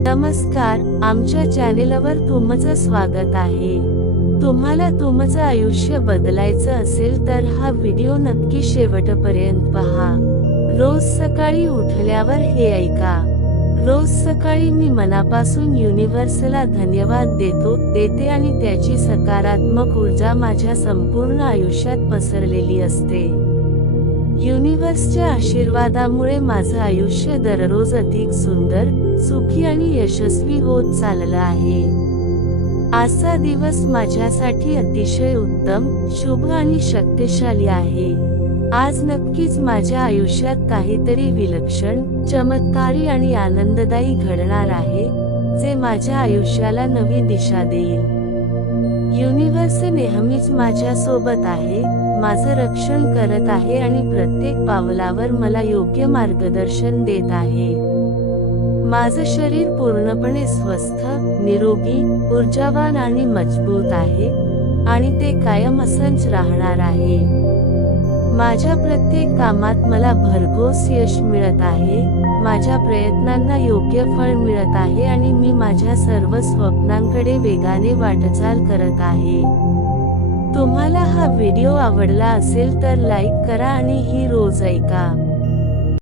नमस्कार, आमच्या चॅनेलवर तुमचं स्वागत आहे। तुम्हाला तुमचं आयुष्य बदलायचं असेल तर हा व्हिडिओ नक्की शेवटपर्यंत पहा। रोज सकाळी उठल्यावर हे ऐका। रोज सकाळी मी मनापासून युनिव्हर्सला धन्यवाद देते आणि त्याची सकारात्मक ऊर्जा माझ्या संपूर्ण आयुष्यात पसरलेली असते। युनिव्हर्सच्या आशीर्वादामुळे माझं आयुष्य दररोज अधिक सुंदर, सुखी आणि यशस्वी होत चाललं आहे। आजचा दिवस माझ्यासाठी अतिशय उत्तम, शुभ आणि शक्तिशाली आहे। आज नक्कीच माझ्या आयुष्यात काहीतरी विलक्षण, चमत्कारी आणि आनंददायी घडणार आहे, जे माझ्या आयुष्याला नवी दिशा देईल। युनिव्हर्स नेहमीच माझ्या सोबत आहे, माझं रक्षण करत आहे आणि प्रत्येक पावलावर मला योग्य मार्गदर्शन देत आहे। माझं शरीर पूर्णपणे स्वस्थ, निरोगी, ऊर्जावान आणि मजबूत आहे आणि ते कायम असंच राहणार आहे। माझ्या प्रत्येक कामात मला भरघोस यश मिळत आहे, माझ्या प्रयत्नांना योग्य फळ मिळत आहे आणि मी माझ्या सर्व स्वप्नांकडे वेगाने वाटचाल करत आहे। तुम्हाला हा व्हिडिओ आवडला असेल तर लाईक करा आणि ही रोज ऐका।